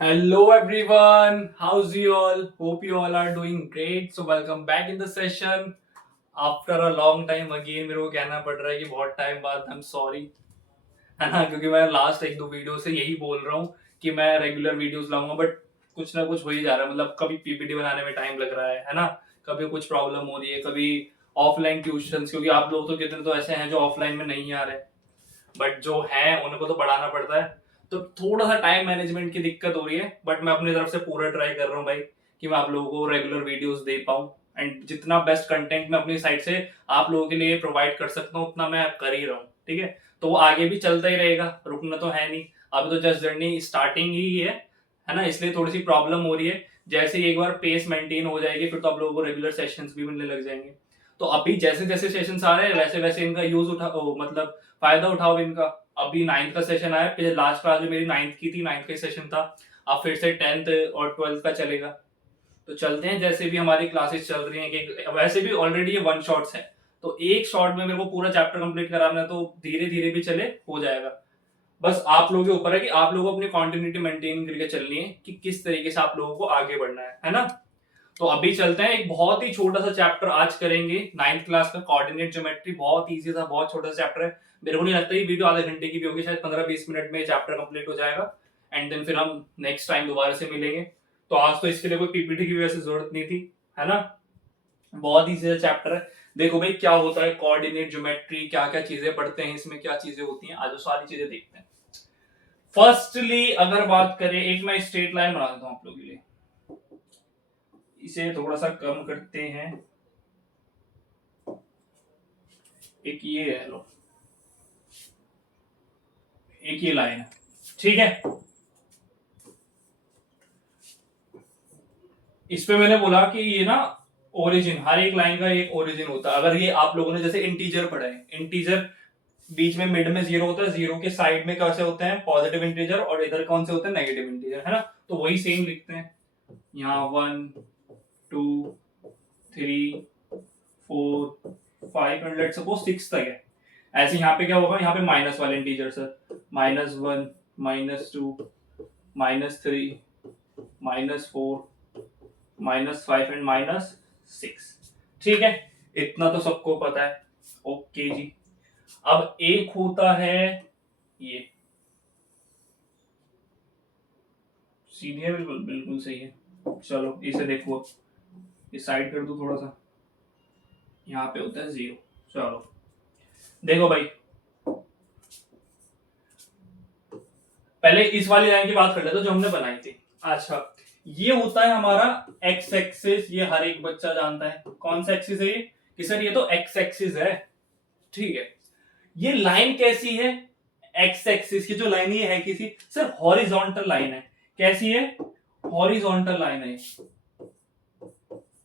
Hello everyone, how's you all? Hope you all are doing great. So welcome back in the session. After a long time again मेरे को कहना पड़ रहा है कि बहुत टाइम बाद I'm sorry, है ना, क्योंकि मैं लास्ट एक दो वीडियो से यही बोल रहा हूँ कि मैं रेगुलर वीडियोस लाऊंगा, बट कुछ ना कुछ हो ही जा रहा है। मतलब कभी पीपीटी बनाने में टाइम लग रहा है ना, कभी कुछ प्रॉब्लम हो रही है, कभी ऑफलाइन ट्यूशंस, क्योंकि आप लोग तो कितने तो ऐसे हैं जो ऑफलाइन में नहीं आ रहे, बट जो है उनको तो पढ़ाना पड़ता है। तो थोड़ा सा टाइम मैनेजमेंट की दिक्कत हो रही है, बट मैं अपनी तरफ से पूरा ट्राई कर रहा हूँ भाई कि मैं आप लोगों को रेगुलर वीडियोस दे पाऊँ, एंड जितना बेस्ट कंटेंट मैं अपनी साइड से आप लोगों के लिए प्रोवाइड कर सकता हूँ उतना मैं कर ही रहा हूँ। ठीक है, तो वो आगे भी चलता ही रहेगा, रुकना तो है नहीं। अभी तो जस्ट जर्नी स्टार्टिंग ही है ना, इसलिए थोड़ी सी प्रॉब्लम हो रही है। जैसे ही एक बार पेस मेंटेन हो जाएगी फिर तो आप लोगों को रेगुलर सेशंस भी मिलने लग जाएंगे। तो अभी जैसे जैसे सेशंस आ रहे हैं वैसे वैसे इनका यूज मतलब फायदा उठाओ इनका। अभी 9th का सेशन आया, फिर लास्ट क्लास जो मेरी 9th की थी, 9th का सेशन था। अब फिर से 10th और 12th का चलेगा। तो चलते हैं, जैसे भी हमारी क्लासेस चल रही हैं कि वैसे भी ऑलरेडी ये वन शॉट्स है, तो एक शॉट में मेरे को पूरा चैप्टर कंप्लीट कराना है, तो धीरे धीरे भी चले हो जाएगा। बस आप लोगों के ऊपर है कि आप लोगों को अपनी कॉन्टिन्यूटी मेंटेन करके चलनी है कि किस तरीके से आप लोगों को आगे बढ़ना है ना। तो अभी चलते हैं, एक बहुत ही छोटा सा चैप्टर आज करेंगे 9th क्लास का, कोऑर्डिनेट ज्योमेट्री। बहुत इजी था, बहुत छोटा सा चैप्टर है। मेरे को नहीं लगता ये वीडियो आधे घंटे की भी होगी, शायद 15-20 मिनट में चैप्टर कंप्लीट हो जाएगा। एंड देन फिर हम नेक्स्ट टाइम दोबारा से मिलेंगे। तो आज तो इसके लिए कोई पीपीटी की वैसे जरूरत नहीं थी, है ना। बहुत ही सा चैप्टर है। देखो भाई क्या होता है कोऑर्डिनेट ज्योमेट्री, क्या क्या चीजें पढ़ते हैं इसमें, क्या चीजें होती हैं, आज सारी चीजें देखते हैं। फर्स्टली अगर बात करें, एक मैं स्ट्रेट लाइन बना देता हूं आप लोगों के लिए, इसे थोड़ा सा कम करते हैं। एक ये है, लो, एक ये लाइन है, ठीक है। इस पे मैंने बोला कि ये ना ओरिजिन, हर एक लाइन का एक ओरिजिन होता है। अगर ये आप लोगों ने जैसे इंटीजर पढ़ा है, इंटीजर बीच में मिड में जीरो होता है, जीरो के साइड में कैसे होते हैं पॉजिटिव इंटीजर, और इधर कौन से होते हैं नेगेटिव इंटीजर, है ना। तो वही सेम लिखते हैं यहाँ 1 2 3 4 5 एंड लेट्स सपोज 6 तक है। ऐसे यहाँ पे क्या होगा, यहाँ पे माइनस वाले इंटीजर सर, -1 -2 -3 -4 -5 एंड -6। ठीक है, इतना तो सबको पता है। ओके जी। अब एक होता है ये, सीधी है, बिल्कुल बिल्कुल सही है। चलो इसे देखो, इस साइड कर दो थोड़ा सा, यहाँ पे होता है 0। चलो देखो भाई, पहले इस वाली लाइन की बात कर लेते हैं जो हमने बनाई थी। अच्छा, ये होता है हमारा एक्स एक्सिस, ये हर एक बच्चा जानता है कौन सा एक्सिस है ये, कि सर ये तो एक्स एक्सिस है। ठीक है, ये लाइन कैसी है, एक्स एक्सिस की जो लाइन ये है किसी सर हॉरिजॉन्टल लाइन है। कैसी है, हॉरिजॉन्टल लाइन है।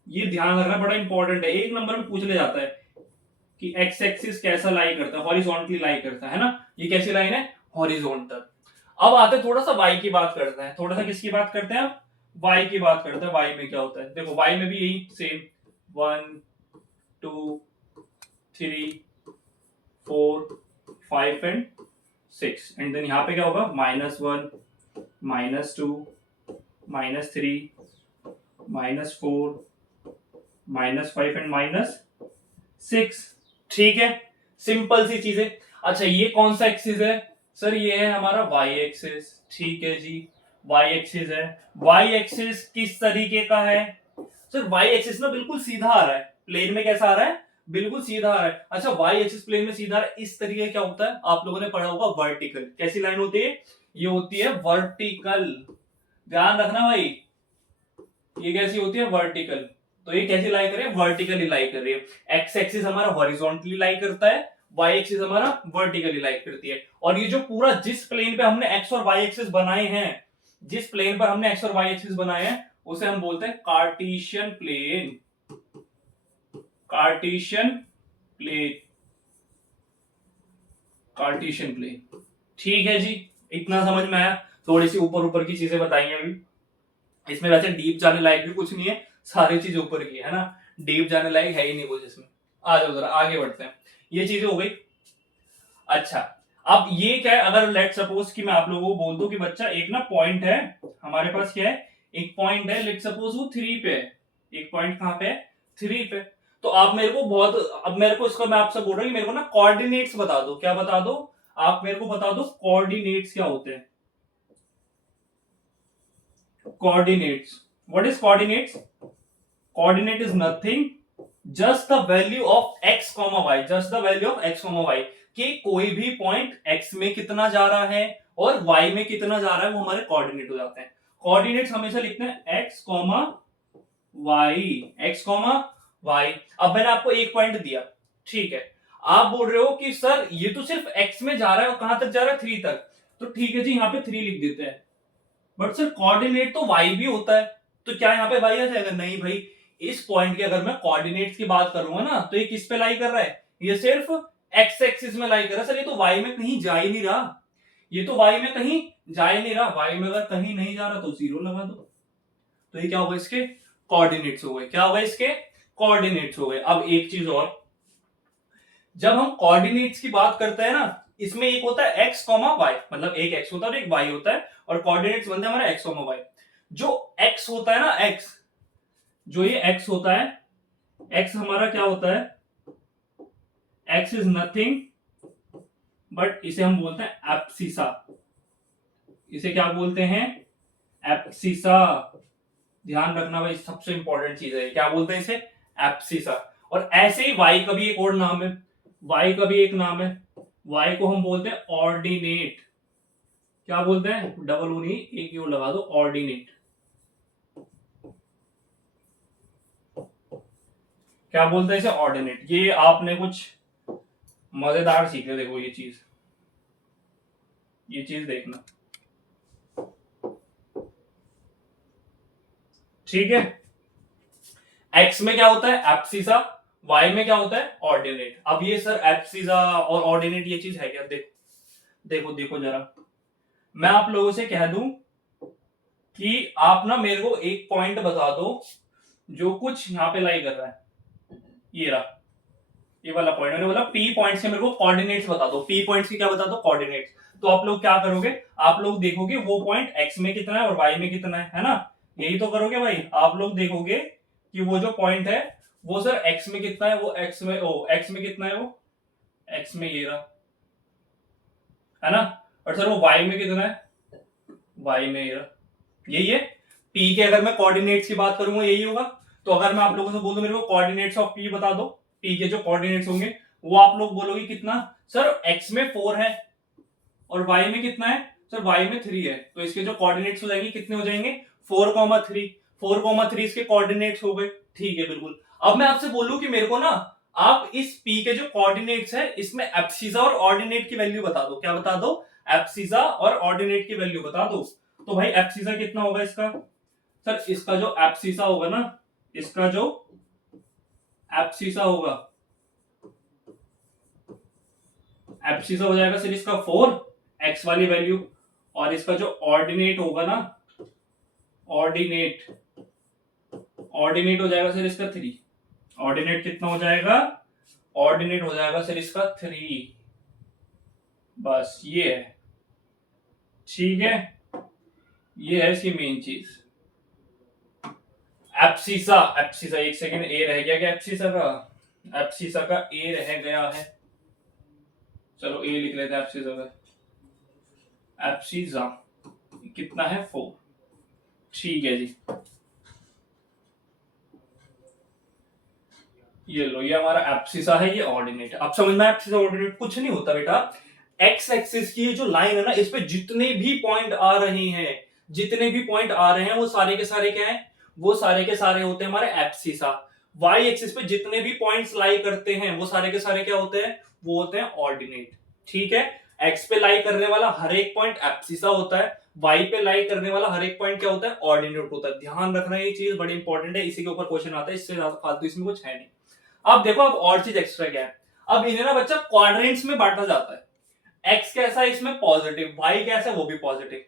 ये ध्यान रखना बड़ा इंपॉर्टेंट है, एक नंबर में पूछ ले जाता है कि एक्स एक्सिस कैसा लाई करता है, हॉरिजॉन्टली लाई करता है ना। ये कैसी लाइन है, हॉरिजॉन्टल। अब आते थोड़ा सा वाई की बात करते हैं, थोड़ा सा किसकी बात करते हैं, अब वाई की बात करते हैं। वाई में क्या होता है, देखो वाई में भी यही सेम 1 2 3 4 5 एंड 6, एंड देन यहाँ पे क्या होगा, -1 -2 -3 -4 -5 एंड -6। ठीक है, सिंपल सी चीजें। अच्छा, ये कौन सा एक्सिस है, सर ये है हमारा वाई एक्सिस। ठीक है जी, वाई एक्सिस है। वाई एक्सिस किस तरीके का है, सर वाई एक्सिस ना बिल्कुल सीधा आ रहा है, प्लेन में कैसा आ रहा है, बिल्कुल सीधा आ रहा है। अच्छा, वाई एक्सिस प्लेन में सीधा आ रहा है, इस तरीके क्या होता है, आप लोगों ने पढ़ा होगा वर्टिकल। कैसी लाइन होती है, ये होती है वर्टिकल। ध्यान रखना भाई, ये कैसी होती है, वर्टिकल। तो ये कैसी लाई कर रही है, वर्टिकली लाई कर रही है। एक्स एक्सिस हमारा हॉरिजॉन्टली लाई करता है, वाई एक्सिस हमारा वर्टिकली लाई करती है। और ये जो पूरा जिस प्लेन पे हमने एक्स और वाई एक्सिस बनाए हैं, जिस प्लेन पर हमने एक्स और वाई एक्सिस बनाए हैं, उसे हम बोलते हैं Cartesian plane. Cartesian plane, Cartesian plane. ठीक है जी, इतना समझ में आया। थोड़ी सी ऊपर ऊपर की चीजें बताई हैं अभी, इसमें वैसे डीप जाने लायक भी कुछ नहीं है, सारी चीज ऊपर की है ना, डीप जाने लायक है ही नहीं कुछ इसमें। आ जाओ जरा आगे बढ़ते हैं, ये चीजें हो गई। अच्छा, अब ये क्या है, अगर लेट सपोज कि मैं आप लोगों को बोल दूं कि बच्चा एक ना पॉइंट है हमारे पास क्या है, एक पॉइंट है, लेट सपोज वो 3 पे है, एक पॉइंट कहां पे है, 3 पे। तो आप मेरे को बहुत, अब मेरे को इसको मैं आपसे बोल रहा हूँ कि मेरे को ना कोऑर्डिनेट्स बता दो। क्या बता दो आप मेरे को, बता दो कोऑर्डिनेट्स क्या होते हैं। Coordinates, what is coordinates? Coordinate is nothing, just the value of X comma Y, just the value of X comma Y, कि कोई भी पॉइंट एक्स में कितना जा रहा है और वाई में कितना जा रहा है, वो हमारे कोऑर्डिनेट हो जाते हैं। कोऑर्डिनेट्स हमेशा लिखते हैं X comma Y, X comma Y. अब मैंने आपको एक पॉइंट दिया, ठीक है, आप बोल रहे हो कि सर ये तो सिर्फ एक्स में जा रहा है और कहां तक जा रहा है, 3 तक, तो ठीक है जी, यहाँ पे 3 लिख देते हैं। बट सर कोऑर्डिनेट तो वाई भी होता है, तो क्या यहाँ पे वाई आ जाएगा? नहीं भाई, इस पॉइंट की अगर मैं कोऑर्डिनेट्स की बात करूंगा ना, तो ये किस पे लाई कर रहा है, ये सिर्फ एक्स एक्सिस में लाई कर रहा है। सर ये तो वाई में कहीं जा ही नहीं रहा, ये तो वाई में कहीं जा ही नहीं रहा, वाई में अगर कहीं नहीं जा रहा तो 0 लगा दो। तो ये क्या होगा, इसके कोऑर्डिनेट्स हो गए। क्या होगा, इसके कोऑर्डिनेट्स हो गए। अब एक चीज और, जब हम कोऑर्डिनेट्स की बात करते हैं ना, इसमें एक होता है एक्स कॉमा वाई, मतलब एक एक्स होता है और एक वाई होता है, और कोऑर्डिनेट्स बनते हैं हमारा एक्स कॉमा वाई। जो एक्स होता है ना, एक्स, जो ये एक्स होता है, एक्स हमारा क्या होता है, एक्स इज नथिंग बट इसे हम बोलते हैं एब्सिसा। इसे क्या बोलते हैं, एब्सिसा। ध्यान रखना भाई, सबसे इंपॉर्टेंट चीज है, क्या बोलते हैं इसे, एब्सिसा। और ऐसे ही वाई का भी एक और नाम है, वाई का भी एक नाम है, वाई को हम बोलते हैं ऑर्डिनेट। क्या बोलते हैं, डबल ओ नहीं, एक ही लगा दो, ऑर्डिनेट। क्या बोलते हैं इसे, ऑर्डिनेट। ये आपने कुछ मजेदार सीख लिया, देखो ये चीज देखना, ठीक है। एक्स में क्या होता है, एब्सिसा, वाई में क्या होता है, ऑर्डिनेट। अब ये सर एब्सिसा और ऑर्डिनेट ये चीज है क्या, देखो देखो देखो जरा, मैं आप लोगों से कह दूं कि आप ना मेरे को एक पॉइंट बता दो जो कुछ यहां पे लाई कर रहा है, ये रहा, ये वाला पॉइंट। मैंने बोला पी पॉइंट से मेरे को कोऑर्डिनेट्स बता दो, पी पॉइंट्स की क्या बता दो, कोऑर्डिनेट्स। तो आप लोग क्या करोगे, आप लोग देखोगे वो पॉइंट एक्स में कितना है और वाई में कितना है ना, यही तो करोगे भाई। आप लोग देखोगे कि वो जो पॉइंट है वो सर एक्स में कितना है, वो एक्स में, ओ एक्स में कितना है, वो एक्स में ये रहा, है ना। और सर वो वाई में कितना है, वाई में ये रहा, यही है। पी के अगर मैं कोऑर्डिनेट्स की बात करूंगा यही होगा। तो अगर मैं आप लोगों से बोल दूं मेरे को कोऑर्डिनेट्स ऑफ पी बता दो, पी के जो कोऑर्डिनेट्स होंगे, वो आप लोग बोलोगे कितना, सर एक्स में 4 है और वाई में कितना है, सर वाई में 3 है। तो इसके जो कोऑर्डिनेट्स हो जाएंगे कितने हो जाएंगे, 4,3, 4,3 इसके कोऑर्डिनेट्स हो गए, ठीक है बिल्कुल। अब मैं आपसे बोलूं कि मेरे को ना आप इस पी के जो कोऑर्डिनेट्स है इसमें एब्सिसा और ऑर्डिनेट की वैल्यू बता दो। क्या बता दो, एब्सिसा और ऑर्डिनेट की वैल्यू बता दो। तो भाई एब्सिसा कितना होगा इसका, सर इसका जो एब्सिसा होगा ना, इसका जो एब्सिसा होगा, एब्सिसा हो जाएगा सर इसका 4, एक्स वाली वैल्यू, और इसका जो ऑर्डिनेट होगा ना, ऑर्डिनेट, ऑर्डिनेट हो जाएगा सर इसका 3। ऑर्डिनेट कितना हो जाएगा, ऑर्डिनेट हो जाएगा सर इसका 3। बस ये है, ठीक है, ये है इसकी मेन चीज। एब्सिसा, एब्सिसा, एक सेकेंड, ए रह गया क्या एब्सिसा का, एब्सिसा का ए रह गया है, चलो ए लिख लेते हैं एब्सिसा का। एब्सिसा कितना है, 4, ठीक है जी। ये लो, ये हमारा एब्सिसा है, ये ऑर्डिनेट। अब समझना, एब्सिसा ऑर्डिनेट कुछ नहीं होता बेटा, एक्स एक्सिस की जो लाइन है ना, इस पे जितने भी पॉइंट आ रहे हैं, जितने भी पॉइंट आ रहे हैं वो सारे के सारे क्या हैं, वो सारे के सारे होते हैं हमारे एब्सिसा। वाई एक्सिस पे जितने भी पॉइंट्स लाई करते हैं वो सारे के सारे क्या होते हैं, वो होते हैं ऑर्डिनेट, ठीक है। एक्स पे लाई करने वाला हर एक पॉइंट एब्सिसा होता है, वाई पे लाई करने वाला हर एक पॉइंट क्या होता है, ऑर्डिनेट होता है। ध्यान रखना, ये चीज बड़ी इंपॉर्टेंट है, इसी के ऊपर क्वेश्चन आता है, इससे ज्यादा फालतू इसमें कुछ है नहीं। अब देखो, अब और चीज एक्स्ट्रा क्या है, अब इन्हें ना बच्चा क्वाड्रेंट्स में बांटा जाता है। एक्स कैसा है इसमें, पॉजिटिव, वाई कैसा है वो भी पॉजिटिव।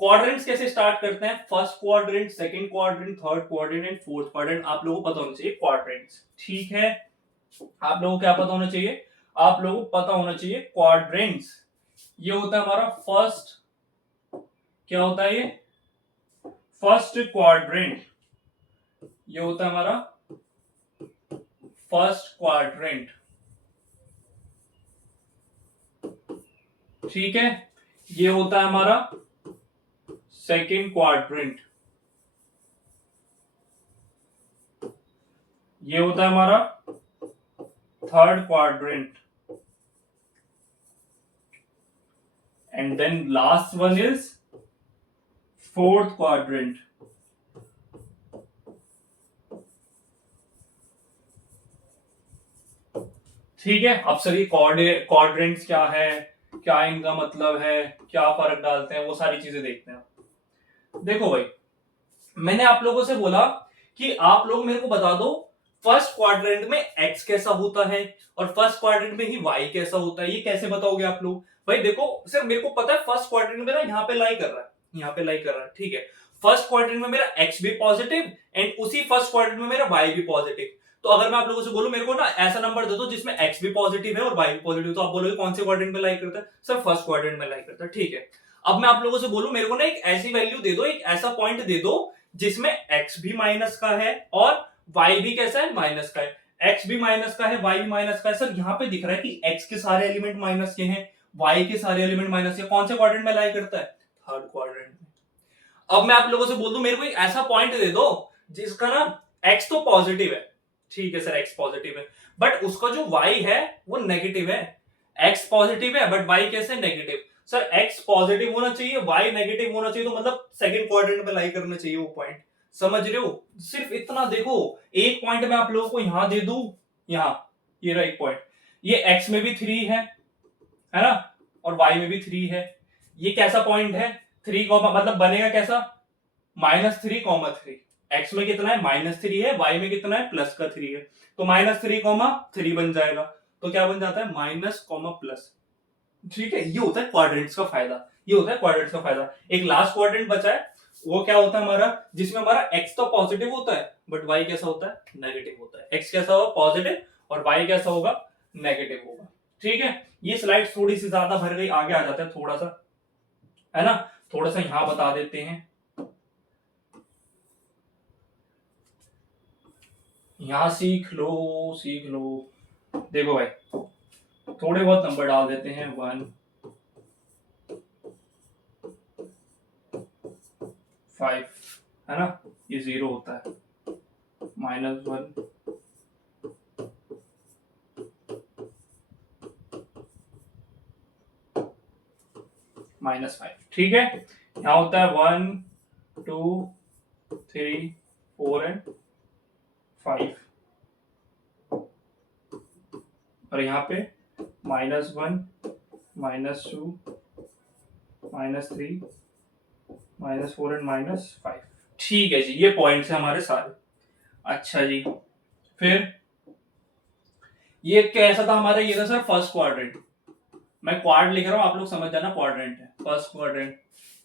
क्वाड्रेंट्स कैसे स्टार्ट करते हैं, first quadrant, second quadrant, third quadrant and fourth quadrant. आप लोगों को पता होना चाहिए क्वाड्रेंट्स, ठीक है। आप लोगों को क्या पता होना चाहिए, आप लोगों को पता होना चाहिए क्वाड्रेंट्स। ये होता है हमारा फर्स्ट, क्या होता है ये, फर्स्ट क्वाड्रेंट, ये होता है हमारा फर्स्ट क्वाड्रेंट, ठीक है। ये होता है हमारा सेकंड क्वाड्रेंट, ये होता है हमारा third quadrant, and then last one is fourth quadrant. ठीक है। अब सर ये क्वाड्रेंट्स क्या है, क्या इनका मतलब है, क्या फर्क डालते हैं, वो सारी चीजें देखते हैं। देखो भाई, मैंने आप लोगों से बोला कि आप लोग मेरे को बता दो फर्स्ट क्वाड्रेंट में एक्स कैसा होता है और फर्स्ट क्वाड्रेंट में ही वाई कैसा होता है। ये कैसे बताओगे आप लोग? भाई देखो सर, मेरे को पता है फर्स्ट क्वाड्रेंट में ना यहाँ पे लाई कर रहा है, यहाँ पे लाई कर रहा है, ठीक है। फर्स्ट क्वाड्रेंट में मेरा एक्स भी पॉजिटिव एंड उसी फर्स्ट क्वाड्रेंट में मेरा वाई भी पॉजिटिव। तो अगर मैं आप लोगों से बोलूं मेरे को ना ऐसा नंबर दे दो जिसमें एक्स भी पॉजिटिव है और वाई भी पॉजिटिव, तो आप बोलोगे कौन से क्वाड्रेंट में लाई करता है? सर फर्स्ट क्वाड्रेंट में लाई करता है, ठीक है। अब मैं आप लोगों से बोलूं मेरे को ना एक ऐसी वैल्यू दे दो, एक ऐसा पॉइंट दे दो जिसमें एक्स भी माइनस का है और वाई भी कैसा है, माइनस का है। एक्स भी माइनस का है, वाई भी माइनस का है। सर यहाँ पे दिख रहा है कि एक्स के सारे एलिमेंट माइनस के हैं, वाई के सारे एलिमेंट माइनस के। कौन से क्वाड्रेंट में लाई करता है? थर्ड क्वाड्रेंट में। अब मैं आप लोगों से बोल दूं मेरे को एक ऐसा पॉइंट दे दो जिसका ना एक्स तो पॉजिटिव है, ठीक है सर एक्स पॉजिटिव है, बट उसका जो वाई है वो नेगेटिव है। एक्स पॉजिटिव है बट वाई कैसे, नेगेटिव। सर एक्स पॉजिटिव होना चाहिए, वाई नेगेटिव होना चाहिए, तो मतलब सेकंड क्वाड्रेंट में लाई करना चाहिए वो पॉइंट। समझ रहे हो? सिर्फ इतना देखो, एक पॉइंट मैं आप लोगों को यहां दे दूं, यहां ये रहा एक पॉइंट, ये एक्स में भी 3 है ना, और वाई में भी 3 है। ये कैसा पॉइंट है? 3, मतलब बनेगा कैसा, -3,3। एक्स में कितना है, -3 है, वाई में कितना है, +3 है, तो -3,3 बन जाएगा। तो क्या बन जाता है, माइनस कॉमा प्लस। ठीक है, ये होता है क्वाड्रेंट्स का फायदा, ये होता है क्वाड्रेंट्स का फायदा। एक लास्ट क्वाड्रेंट बचा है, वो क्या होता है हमारा, जिसमें हमारा एक्स तो पॉजिटिव होता है बट वाई कैसा होता है, नेगेटिव होता है। एक्स कैसा होगा, पॉजिटिव, और वाई कैसा होगा, नेगेटिव होगा। ठीक है, ये स्लाइड थोड़ी सी ज्यादा भर गई, आगे आ जाते हैं थोड़ा सा, है ना, थोड़ा सा यहां बता देते हैं। यहां सीख लो, सीख लो। देखो भाई, थोड़े बहुत नंबर डाल देते हैं। 1, 5, है ना, ये 0 होता है, -1, -5। ठीक है, यहाँ होता है 1, 2, 3, 4 एंड 5, और यहाँ पे -1, -2, -3, -4 एंड -5। ठीक है जी, ये पॉइंट्स है हमारे सारे। अच्छा जी, फिर ये कैसा था हमारा, ये था सर फर्स्ट क्वाड्रेंट। मैं क्वाड लिख रहा हूं, आप लोग समझ जाना क्वाड्रेंट है, फर्स्ट क्वाड्रेंट।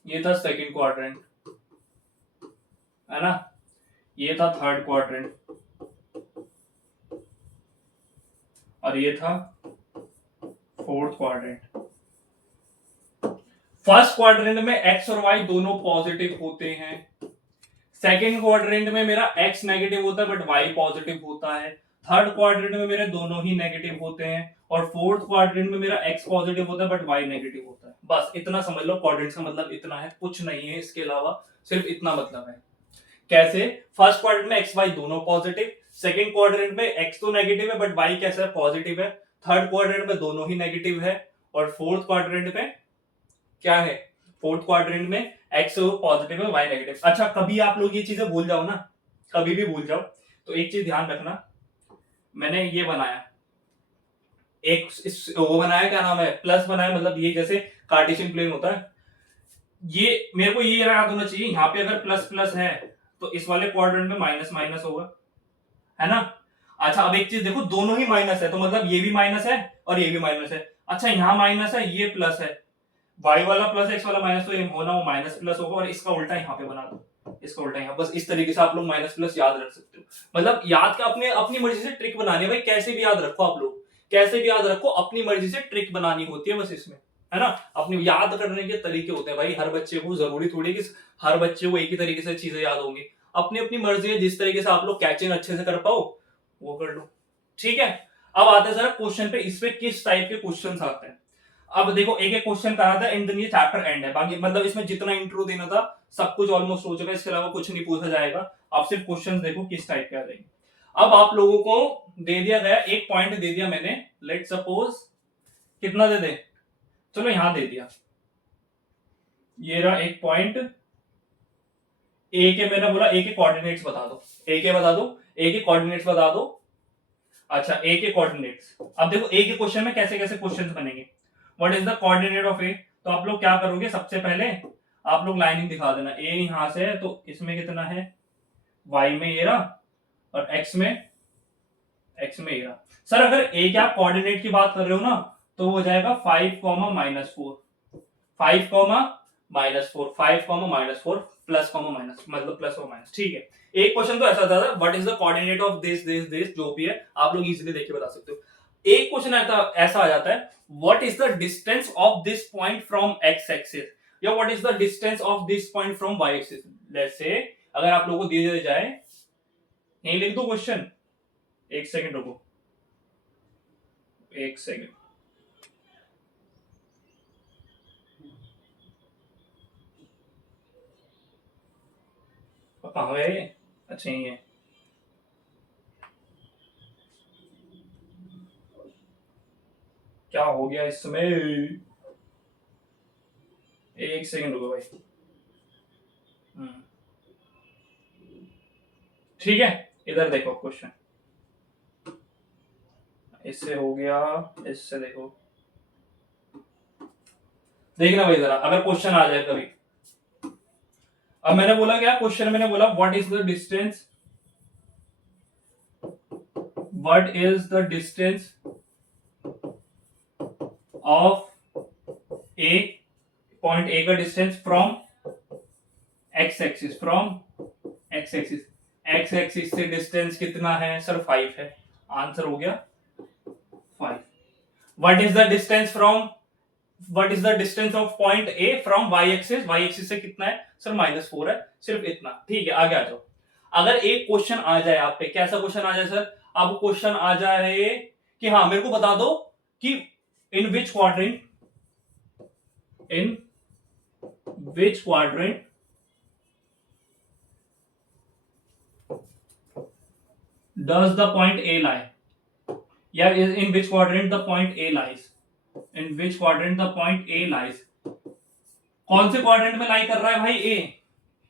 ये था सेकंड क्वाड्रेंट, है ना, ये था थर्ड क्वाड्रेंट, और ये था फोर्थ क्वाड्रेंट। फर्स्ट क्वाड्रेंट में एक्स और वाई दोनों पॉजिटिव होते हैं। सेकंड क्वाड्रेंट में मेरा एक्स नेगेटिव होता है बट वाई पॉजिटिव होता है। थर्ड क्वाड्रेंट में मेरे दोनों ही नेगेटिव होते हैं, और फोर्थ क्वाड्रेंट में मेरा एक्स पॉजिटिव होता है बट वाई नेगेटिव होता है। बस इतना समझ लो, क्वाड्रेंट्स का मतलब इतना है, कुछ नहीं है इसके अलावा, सिर्फ इतना मतलब है। कैसे? फर्स्ट क्वाड्रेंट में एक्स वाई दोनों पॉजिटिव, सेकंड क्वाड्रेंट में एक्स तो नेगेटिव है बट वाई कैसा है, पॉजिटिव है, थर्ड क्वाड्रेंट में दोनों ही नेगेटिव है, और फोर्थ क्वाड्रेंट में क्या है, फोर्थ क्वाड्रेंट में एक्स पॉजिटिव है, वाई नेगेटिव। अच्छा, कभी आप लोग ये चीजें भूल जाओ ना, कभी भी भूल जाओ, तो एक चीज ध्यान रखना, मैंने ये बनाया, एक वो बनाया, क्या नाम है, प्लस बनाया, मतलब ये जैसे कार्टेशियन प्लेन होता है, ये मेरे को ये याद होना चाहिए, यहाँ पे अगर प्लस प्लस है तो इस वाले क्वाड्रेंट में माइनस माइनस होगा, है ना। अच्छा, अब एक चीज देखो, दोनों ही माइनस है, तो मतलब ये भी माइनस है और ये भी माइनस है। अच्छा, यहाँ माइनस है, ये प्लस है, y वाला प्लस x वाला माइनस, तो ये होना वो माइनस प्लस होगा, और इसका उल्टा यहाँ पे बना दो, इसका उल्टा यहाँ। बस इस तरीके से आप लोग माइनस प्लस याद रख सकते हो। मतलब याद का अपने अपनी मर्जी से ट्रिक बनानी है भाई, कैसे भी याद रखो आप लोग, कैसे भी याद रखो, अपनी मर्जी से ट्रिक बनानी होती है बस इसमें। है ना। अपने याद करने के तरीके होते हैं भाई, हर बच्चे को जरूरी थोड़ी कि हर बच्चे को एक ही तरीके से चीजें याद होंगी। अपनी अपनी मर्जी है, जिस तरीके से आप लोग कैचिंग अच्छे से कर पाओ वो कर लो, ठीक है। अब आते हैं जरा क्वेश्चन पे, इस पे किस टाइप के क्वेश्चन आते हैं। अब देखो एक एक क्वेश्चन करा था, एंड ये चैप्टर एंड है, बाकी मतलब इसमें जितना इंट्रो देना था सब कुछ ऑलमोस्ट हो चुका है, इसके अलावा कुछ नहीं पूछा जाएगा। आप सिर्फ क्वेश्चन देखो किस टाइप के आ जाएंगे। अब आप लोगों को दे दिया गया, एक पॉइंट दे दिया मैंने, लेट सपोज कितना दे दे, चलो यहां दे दिया, ये रहा एक पॉइंट। ए के मैंने बोला ए के कोऑर्डिनेट्स बता दो, ए के बता दो, ए के कोऑर्डिनेट्स बता दो। अच्छा ए के कोऑर्डिनेट्स, अब देखो ए के क्वेश्चन में कैसे कैसे क्वेश्चंस बनेंगे। What is the coordinate of A, तो आप लोग क्या करोगे, सबसे पहले आप लोग लाइनिंग दिखा देना, ए यहां से है तो इसमें कितना है, वाई में ये रहा और एक्स में ये रहा। सर अगर ए के आप कोऑर्डिनेट की बात कर रहे हो ना, तो हो जाएगा 5, -4, 5, -4, प्लस माइनस, मतलब प्लस और माइनस, ठीक है। एक क्वेश्चन तो ऐसा था, what is the coordinate of this, जो भी है आप लोग इजीली देख के बता सकते हो। एक क्वेश्चन ऐसा आ जाता है, what is the distance of this point from X axis, या what is the distance of this point from Y axis. Let's say अगर आप लोगों को दिया जाए, यहीं लिख दो क्वेश्चन, एक सेकंड रुको, एक सेकंड, कहाँ है ये, अच्छा ये क्या हो गया इसमें, एक सेकंड रुको भाई। ठीक है, इधर देखो क्वेश्चन, इससे हो गया, इससे देखो, देखना भाई जरा, अगर क्वेश्चन आ जाए कभी। अब मैंने बोला क्या क्वेश्चन, मैंने बोला what is the distance, what is the distance of A, point A का distance from X axis, X axis से डिस्टेंस कितना है सर, 5 है, आंसर हो गया 5। What is the distance from, what is the distance of point A from Y axis, Y axis से कितना है सर, -4 है, सिर्फ इतना, ठीक है। आगे आ जाओ। अगर एक क्वेश्चन आ जाए आप पे, कैसा क्वेश्चन आ जाए सर, अब क्वेश्चन आ जाए कि हाँ मेरे को बता दो कि in which quadrant, in which quadrant does the point A lie, या in which quadrant the point A lies, in which quadrant the point A lies, कौन से क्वाड्रेंट में लाई कर रहा है भाई ए,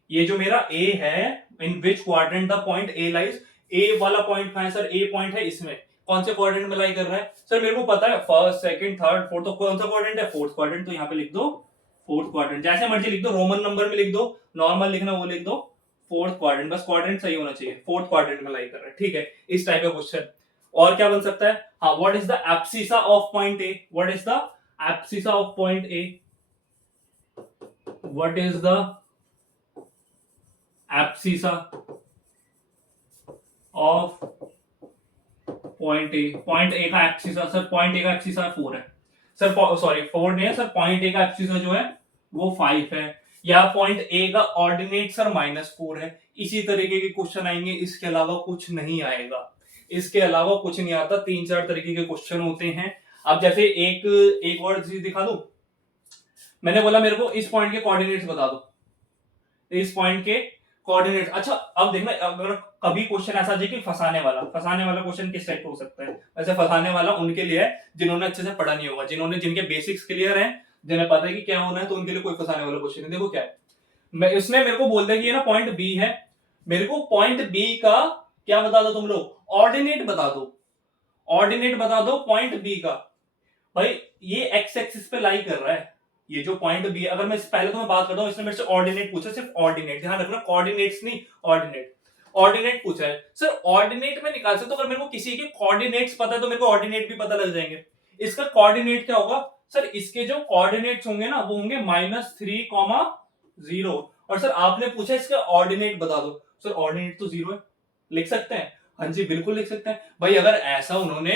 ये जो मेरा ए है, in which quadrant the point A lies, A वाला पॉइंट कहां है सर, ए पॉइंट है इसमें, कौन से क्वाड्रेंट में लाई कर रहा है सर, मेरे को पता है फर्स्ट सेकंड थर्ड फोर्थ, तो कौन सा क्वाड्रेंट है, फोर्थ क्वाड्रेंट, तो यहाँ पे लिख दो फोर्थ क्वाड्रेंट, जैसे मर्जी लिख दो, रोमन नंबर में लिख दो, नॉर्मल लिखना वो लिख दो, फोर्थ क्वाड्रेंट, बस क्वाड्रेंट सही होना चाहिए, फोर्थ क्वाड्रेंट में लाई कर रहा है, ठीक है। इस टाइप का क्वेश्चन और क्या बन सकता है, हाँ what is the abscissa of point A, what is the abscissa of point A, what is the abscissa of point A, point A का एब्सिसा सर, पॉइंट ए का एब्सिसा 4 है सर, सॉरी 4 नहीं है सर, पॉइंट ए का abscissa जो है वो 5 है, या पॉइंट ए का ऑर्डिनेट सर -4 है। इसी तरीके के क्वेश्चन आएंगे, इसके अलावा कुछ नहीं आएगा, इसके अलावा कुछ नहीं आता, 3-4 तरीके के क्वेश्चन होते हैं। अब जैसे एक और चीज दिखा दूं, मैंने बोला मेरे को इस पॉइंट के कोऑर्डिनेट्स बता दो, इस पॉइंट के कोऑर्डिनेट्स। अच्छा अब देखना, अगर कभी क्वेश्चन ऐसा जाए कि फंसाने वाला क्वेश्चन किस टाइप का हो सकता है, वैसे फंसाने वाला उनके लिए है जिन्होंने अच्छे से पढ़ा नहीं होगा, जिनके बेसिक्स क्लियर हैं, जिन्हें पता है कि क्या होना है, तो उनके लिए कोई फंसाने वाला क्वेश्चन है। देखो क्या है, मैं इसने मेरे को बोल दिया कि ये ना पॉइंट बी है, मेरे को पॉइंट बी का क्या बता दो तुम लोग, ऑर्डिनेट बता दो, ऑर्डिनेट बता दो पॉइंट बी का। भाई ये एक्स एक्सिस पे लाई कर रहा है, ये जो पॉइंट बी है, अगर मैं पहले तो मैं बात करता हूं, इसने मेरे से ऑर्डिनेट पूछा, सिर्फ ऑर्डिनेट, ध्यान रखना कोऑर्डिनेट्स नहीं, ऑर्डिनेट, ऑर्डिनेट पूछा है सर, ऑर्डिनेट में निकाल सकते, तो अगर मेरे को किसी के कोऑर्डिनेट्स पता है तो मेरे को ऑर्डिनेट भी पता लग जाएंगे। इसका कोऑर्डिनेट क्या होगा सर, इसके जो कोऑर्डिनेट्स होंगे ना वो होंगे -3,0, और सर आपने पूछा इसका ऑर्डिनेट बता दो, सर ऑर्डिनेट तो 0 है, लिख सकते हैं, हाँ जी बिल्कुल लिख सकते हैं भाई। अगर ऐसा उन्होंने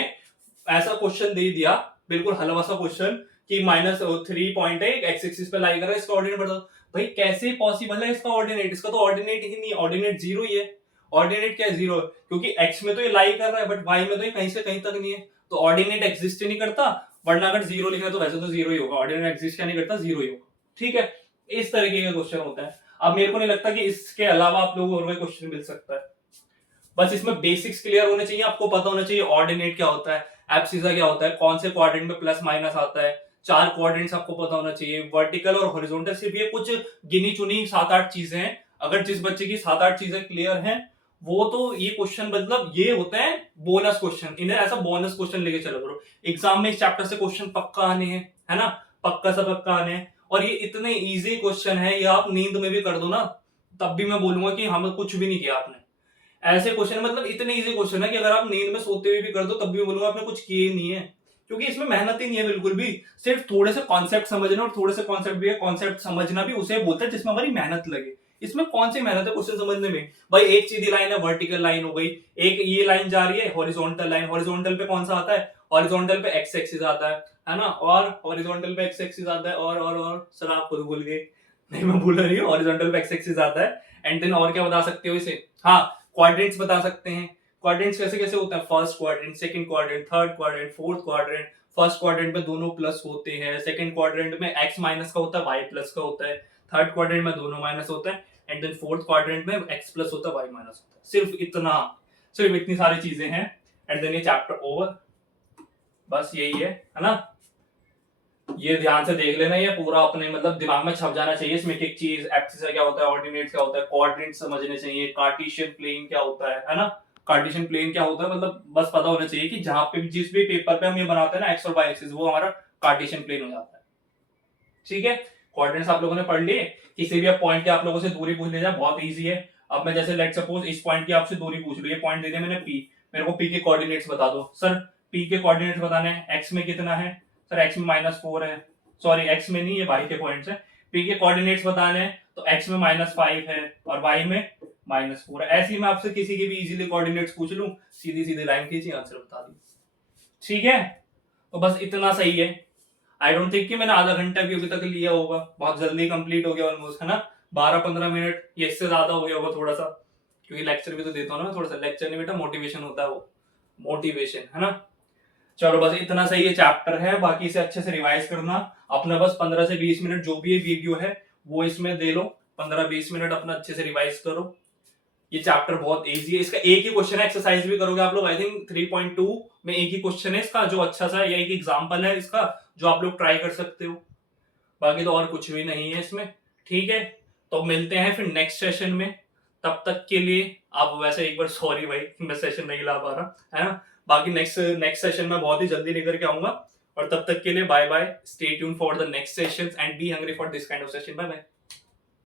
ऐसा क्वेश्चन दे दिया, बिल्कुल हलवा सा क्वेश्चन कि -3 पॉइंट है, एक्स एक्सिस पे लाई कर रहा है, इसका ऑर्डिनेट बता दो। भाई कैसे पॉसिबल है इसका ऑर्डिनेट? इसका तो ऑर्डिनेट ही नहीं, ऑर्डिनेट जीरो ही है। ऑर्डिनेट क्या है? जीरो, क्योंकि एक्स में तो ये लाई कर रहा है बट वाई में तो ये कहीं से कहीं तक नहीं है, तो ऑर्डिनेट एग्जिस्ट ही नहीं करता। वरना अगर जीरो लिखना है तो वैसे तो जीरो ही होगा, ऑर्डिनेट एग्जिस्ट क्या नहीं करता, जीरो ही होगा। ठीक है, इस तरीके का क्वेश्चन होता है। अब मेरे को नहीं लगता कि इसके अलावा आप लोगों को और कोई क्वेश्चन मिल सकता है। बस इसमें बेसिक्स क्लियर होने चाहिए, आपको पता होना चाहिए ऑर्डिनेट क्या होता है, एब्सिसा क्या होता है, कौन से क्वाड्रेंट में प्लस माइनस आता है, 4 क्वाड्रेंट्स आपको पता होना चाहिए, वर्टिकल और हॉरिजॉन्टल। सिर्फ ये कुछ गिनी चुनी 7-8 चीजें हैं। अगर जिस बच्चे की 7-8 चीजें क्लियर हैं, वो तो ये क्वेश्चन मतलब ये होते हैं बोनस क्वेश्चन, इन्हें ऐसा बोनस क्वेश्चन लेके चलो करो। एग्जाम में इस चैप्टर से क्वेश्चन पक्का आने हैं, है ना, पक्का सा पक्का आने हैं। और ये इतने इजी क्वेश्चन है, ये आप नींद में भी कर दो ना, तब भी मैं बोलूंगा कि हम कुछ भी नहीं किया आपने। ऐसे क्वेश्चन मतलब इतने इजी क्वेश्चन है कि अगर आप नींद में सोते हुए भी कर दो तब भी बोलूंगा आपने कुछ किए ही नहीं है, क्योंकि इसमें मेहनत ही नहीं है बिल्कुल भी। सिर्फ थोड़े से कॉन्सेप्ट समझना, और थोड़े से कॉन्सेप्ट भी है, कॉन्सेप्ट समझना भी उसे बोलते हैं जिसमें हमारी मेहनत लगे। इसमें कौन सी मेहनत है क्वेश्चन समझने में? भाई एक सीधी लाइन है, वर्टिकल लाइन हो गई, एक ये लाइन जा रही है हॉरिजॉन्टल लाइन, हॉरिजॉन्टल पे कौन सा आता है? हॉरिजॉन्टल पे एक्स एक्सिस आता है ना, और हॉरिजॉन्टल पे एक्स एक्सिस आता है, और सर आप खुद भूल गए, नहीं मैं भूल रही हूँ, हॉरिजॉन्टल पे एक्स एक्सिस आता है। एंड देन और क्या बता सकते हो इसे? हाँ, क्वाड्रेंट्स बता सकते हैं। क्वाड्रेंट्स कैसे कैसे होते हैं? First quadrant, second quadrant, third quadrant, fourth quadrant. First quadrant में दोनों प्लस होते हैं, सेकंड क्वाड्रेंट में एक्स माइनस का होता है, वाई प्लस का होता है, थर्ड क्वाड्रेंट में दोनों माइनस होता है, एंड देन फोर्थ क्वाड्रेंट में एक्स प्लस होता है, वाई माइनस होता है। सिर्फ इतना, सिर्फ इतनी सारी चीजें हैं, एंड देन ये चैप्टर ओवर। बस यही है ना। ये ध्यान से देख लेना, ये पूरा अपने मतलब दिमाग में छप जाना चाहिए। इसमें एक चीज एब्सिसा क्या होता है, ऑर्डिनेट क्या होता है, कोऑर्डिनेट समझने चाहिए, कार्टेशियन प्लेन क्या होता है ना, कार्टेशियन प्लेन क्या होता है, मतलब बस पता होना चाहिए कि जहां पे भी जिस भी पेपर पे हम ये बनाते हैं ना एक्स और वाई एक्सिस, वो हमारा कार्टेशियन प्लेन हो जाता है। ठीक है, कोऑर्डिनेट्स आप लोगों ने पढ़ लिए। किसी भी पॉइंट की आप लोगों से दूरी पूछ ले जाए, बहुत इजी है। अब मैं जैसे लेट सपोज इस पॉइंट की आपसे दूरी पूछ लूं, ये पॉइंट दे दिया मैंने पी, मेरे को पी के कोऑर्डिनेट्स बता दो। सर पी के कोऑर्डिनेट्स बताने हैं, एक्स में कितना है? सर एक्स में -4 है, सॉरी एक्स में नहीं, ये वाई के पॉइंट्स है। पी के कोऑर्डिनेट्स बताने हैं तो एक्स में -5 है और वाई में -4 है। ऐसे ही मैं आपसे किसी की भी इजीली कोऑर्डिनेट्स पूछ लूं, सीधी सीधी लाइन खींची, आंसर बता दी। ठीक है, तो बस इतना सही है। आई डोंट थिंक कि मैंने आधा घंटा भी अभी तक लिया होगा, बहुत जल्दी कंप्लीट हो गया ऑलमोस्ट, है ना। 12-15 मिनट, ये इससे ज्यादा हो गया होगा थोड़ा सा, क्योंकि लेक्चर भी तो देता हूँ ना, थोड़ा सा लेक्चर नहीं बेटा, मोटिवेशन होता है वो, मोटिवेशन, है ना। चलो बस इतना सही है, चैप्टर है, बाकी इसे अच्छे से रिवाइज करना अपना। बस 15 से 20 मिनट जो भी ये वीडियो है वो इसमें दे लो, 15-20 मिनट अपना अच्छे से रिवाइज करो। ये चैप्टर बहुत इजी है, इसका एक ही क्वेश्चन है, एक्सरसाइज भी करोगे आप लोग, आई थिंक 3.2 में एक ही क्वेश्चन है इसका जो अच्छा सा, या एक एग्जाम्पल है इसका जो आप लोग ट्राई कर सकते हो। बाकी तो और कुछ भी नहीं है इसमें। ठीक है, तो मिलते हैं फिर नेक्स्ट सेशन में। तब तक के लिए आप, वैसे एक बार सॉरी भाई मैं सेशन नहीं ला पा रहा, है ना। बाकी नेक्स्ट सेशन में बहुत ही जल्दी लेकर के आऊंगा, और तब तक के लिए bye bye, stay tune for the next sessions and be hungry for this kind of session. Bye bye.